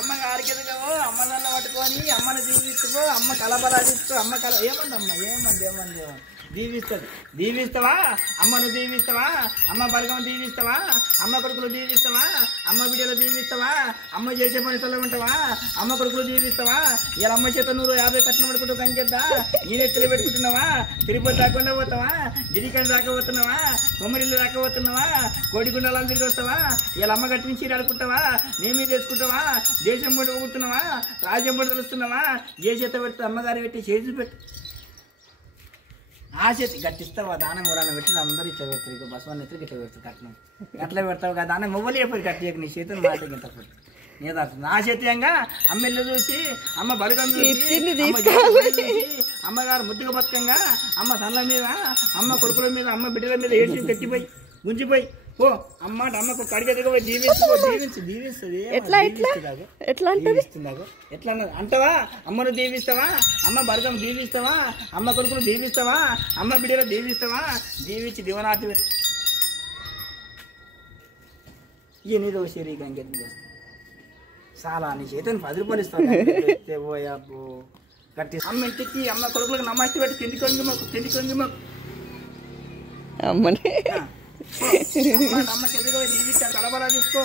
అమ్మ గారికి ఎదుగో అమ్మ దాన్ని పట్టుకొని అమ్మని దీవిస్తూ అమ్మ కలబలా తీసుకో అమ్మ కల ఏమంది దీవిస్తుంది. దీవిస్తావా అమ్మను దీవిస్తావా? అమ్మ బలగం దీవిస్తావా? అమ్మ కొడుకులు దీవిస్తావా? అమ్మ బిడ్డలు దీవిస్తావా? అమ్మ చేసే పని ఉంటావా? అమ్మ కొడుకులు దీవిస్తావా? ఇలా అమ్మ చేత 150 కట్నం పడుకుంటూ కంచేద్దా నేనెత్తులు పెట్టుకుంటున్నావా? తిరుపతి రాకుండా పోతావా? గిరికండి రాకపోతున్నావా? కొమ్మరిల్లు రాకపోతున్నావా? కోడిగుండాలను తిరిగి వస్తావా? ఇలా అమ్మ కట్టిన చీర ఆడుకుంటావా? నేమీ చేసుకుంటావా? దేశం పడి పోగుతున్నావా? రాజ్యం పడి తెలుస్తున్నావా? ఏ చేత పెడుతుంది అమ్మగారు పెట్టి చేసి పెట్టు ఆ చేతి గట్టిస్తావా? దానం ఎవరైనా పెట్టి అందరూ ఇట్లా పెడతారు. ఇక బస్వాన్ని ఎత్తుకు ఇట్లా పెడతారు కట్నం ఎట్లా పెడతావు కదా దాన్ని మొవ్వలు చెప్పారు కట్టి నీ చేతులు మాట ఇంత నేదాడుతుంది. ఆ చేతియంగా అమ్మ ఇల్లు చూసి అమ్మ బలగం చూసి అమ్మగారు ముద్దుగా బతకంగా అమ్మ తల్ల మీద అమ్మ కొడుకుల మీద అమ్మ బిడ్డల మీద ఏడ్చి తెట్టిపోయి గుంజిపోయి ఓ అమ్మ అమ్మకు కడిగదిగా దీవిస్తుంది. ఎట్లా అంటావా? అమ్మను దీవిస్తావా? అమ్మ బలగం దీవిస్తావా? అమ్మ కొడుకులు దీవిస్తావా? అమ్మ బిడ్డలు దీవిస్తావా? దీవించి దివనాటి ఎనిదో శరీ గంగెత్తి చేస్తా చాలా నీ చేతని 10 రూపాయలు ఇస్తావు కట్టి అమ్మ ఇంటికి అమ్మ కొడుకులకు నమస్తే పెట్టి తిండి కొంగి మాకు అమ్మని అమ్మకి ఎదుగు దీవిస్తా కలబలా తీసుకో